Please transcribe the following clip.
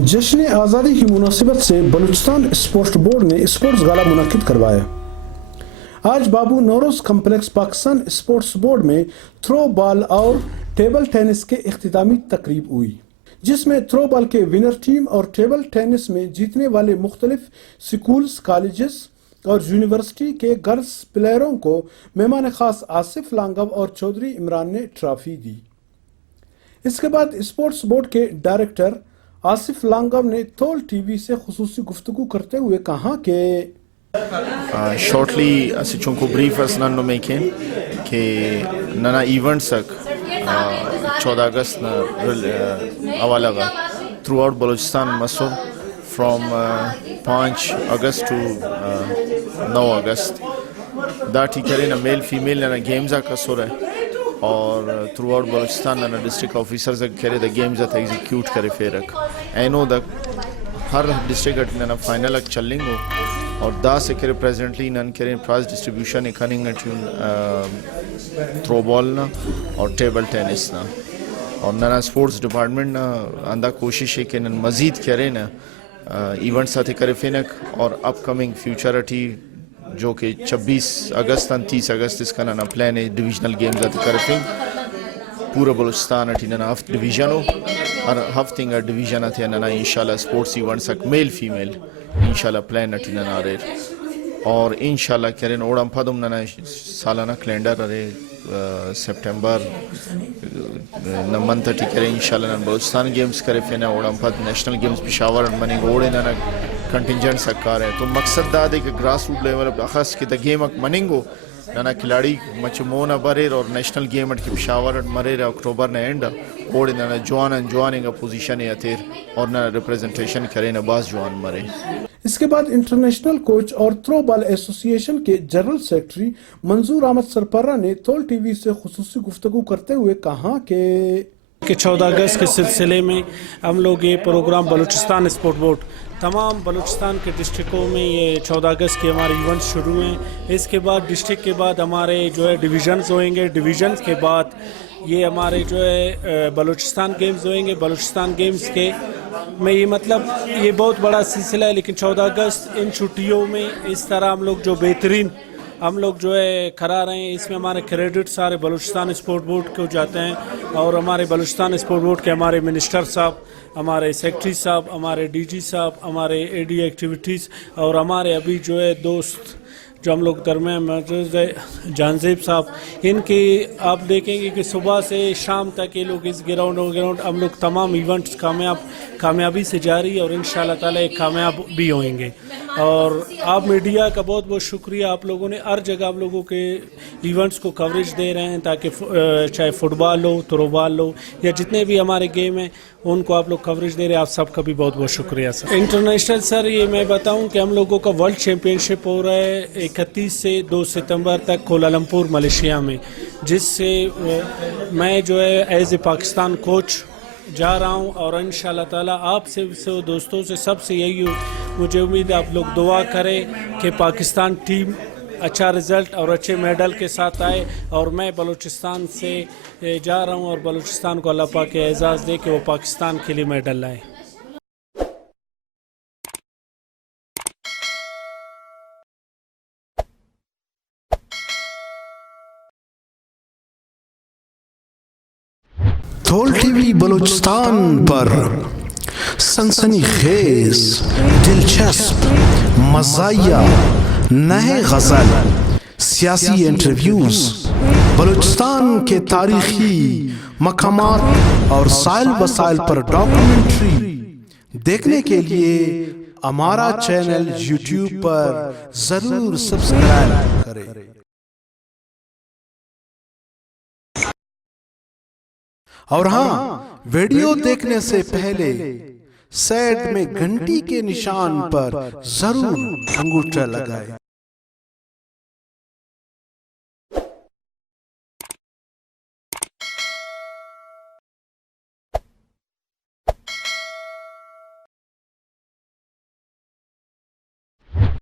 جشن آزادی کی مناسبت سے بلوچستان اسپورٹس بورڈ نے اسپورٹس گالہ منعقد کروایا۔ آج Babu Nauroz complex Pakistan sports board میں تھروبال اور ٹیبل ٹینس کے اختتامی تقریب ہوئی، جس میں تھروبال کے ونر ٹیم اور ٹیبل ٹینس میں جیتنے والے مختلف سکولز، کالجز اور یونیورسٹی کے گرلز پلیئروں کو مہمان خاص آصف لانگو اور چودھری عمران نے ٹرافی دی۔ اس کے بعد اسپورٹس بورڈ کے ڈائریکٹر آصف لانگو نے تھول ٹی وی سے خصوصی گفتگو کرتے ہوئے کہا کہ shortly asichunko brief as nanno making ke nana events ak 14 August na awalaga throughout Balochistan maso from 5 August to 9 August that he carrying a male female na games ak asura اور through out Balochistan نا district officers کرے دا games ات execute کرے ferric اینو دا ہر district نا final اک chilling ہو اور دا سے کرے پریزنٹلی نن کرے پرائز ڈسٹریبیوشن اکھننگ ٹیون تھرو بال نا اور ٹیبل ٹینس نا اور ننا اسپورٹس ڈپارٹمنٹ نا اندہ کوشش ہے کہ نن مزید کرے نا ایونٹس ات کرے فینک اور اپ کمنگ فیوچر اٹھی جو کہ 26 اگست 30 اگست اس کا نا پلان ہے ڈویژنل گیمز ات کرفنگ پورا بلوچستان اٹھی نا ہفت ڈویژن ہو اور ہفتنگ ڈویژن ات نا انشاءاللہ اسپورٹس ایونٹس اک میل فیمیل انشاءاللہ پلان اٹھی نا رے اور انشاءاللہ کرن اوڑم پھدم نا سالانہ کیلنڈر رے سپٹمبر منتھ اٹھی کرے انشاءاللہ نا بلوچستان گیمز کرے فینا اوڑم پھد نیشنل گیمز پشاور منی اوڑے نا کنٹینجنٹ سکار ہے تو مقصد دا دے کہ گراس روٹ لیول اخص کہ دا گیم اک مننگو نا کھلاڑی مچمونا بریر اور نیشنل گیم اٹ کی پشاور مریر اکتوبر نا اینڈ اوڑے نا جواننگ پوزیشن ہے تھیر اور نا ریپریزنٹیشن کرے نا باز جوان مرے۔ اس کے بعد انٹرنیشنل کوچ اور تھرو بال ایسوسی ایشن کے جنرل سیکرٹری منظور احمد سرپرہ نے تھول ٹی وی سے خصوصی گفتگو کرتے ہوئے کہا کہ 14 اگست کے سلسلے میں ہم لوگ یہ پروگرام بلوچستان اسپورٹ بورڈ تمام بلوچستان کے ڈسٹرکوں میں یہ 14 اگست کے ہمارے ایونٹس شروع ہیں۔ اس کے بعد ڈسٹرکٹ کے بعد ہمارے جو ہے ڈویژنز ہوئیں گے، ڈویژنز کے بعد یہ ہمارے جو ہے بلوچستان گیمز ہوئیں گے۔ بلوچستان گیمز کے میں یہ مطلب یہ بہت بڑا سلسلہ ہے، لیکن 14 اگست ان چھٹیوں میں اس طرح ہم لوگ جو بہترین ہم لوگ جو ہے کرا رہے ہیں، اس میں ہمارے کریڈٹ سارے بلوچستان اسپورٹ بورڈ کو جاتے ہیں اور ہمارے بلوچستان اسپورٹ بورڈ کے ہمارے منسٹر صاحب، ہمارے سیکرٹری صاحب، ہمارے ڈی جی صاحب، ہمارے اے ڈی ایکٹیویٹیز اور ہمارے ابھی جو ہے دوست جو ہم لوگ درمیان موجود ہے جانزیب صاحب، ان کی آپ دیکھیں گے کہ صبح سے شام تک یہ لوگ اس گراؤنڈ ہم لوگ تمام ایونٹس کامیابی سے جاری ہے اور انشاءاللہ تعالی کامیاب بھی ہوئیں گے۔ اور آپ میڈیا کا بہت بہت شکریہ، آپ لوگوں نے ہر جگہ آپ لوگوں کے ایونٹس کو کوریج دے رہے ہیں تاکہ چاہے فٹ بال ہو، تھرو بال ہو یا جتنے بھی ہمارے گیم ہیں ان کو آپ لوگ کوریج دے رہے ہیں۔ آپ سب کا بھی بہت بہت شکریہ سر۔ انٹرنیشنل سر یہ میں بتاؤں کہ ہم لوگوں کا ورلڈ چیمپئن شپ ہو رہا ہے 31 سے 2 ستمبر تک کوالالمپور ملیشیا میں، جس سے میں جو ہے ایز اے پاکستان کوچ جا رہا ہوں اور انشاءاللہ تعالی آپ سے دوستوں سے سب سے یہی مجھے امید ہے آپ لوگ دعا کریں کہ پاکستان ٹیم اچھا رزلٹ اور اچھے میڈل کے ساتھ آئے اور میں بلوچستان سے جا رہا ہوں اور بلوچستان کو اللہ پاک اعزاز دے کہ وہ پاکستان کے لیے میڈل لائے۔ تھول ٹی وی بلوچستان پر سنسنی خیز، دلچسپ، مزاحیہ، نئے غزل، سیاسی انٹرویوز، بلوچستان کے تاریخی مقامات اور سائل وسائل پر ڈاکومنٹری دیکھنے کے لیے ہمارا چینل یوٹیوب پر ضرور سبسکرائب کریں۔ اور ہاں، ویڈیو دیکھنے سے پہلے سائڈ میں گھنٹی کے نشان پر ضرور انگوٹھا لگائیں۔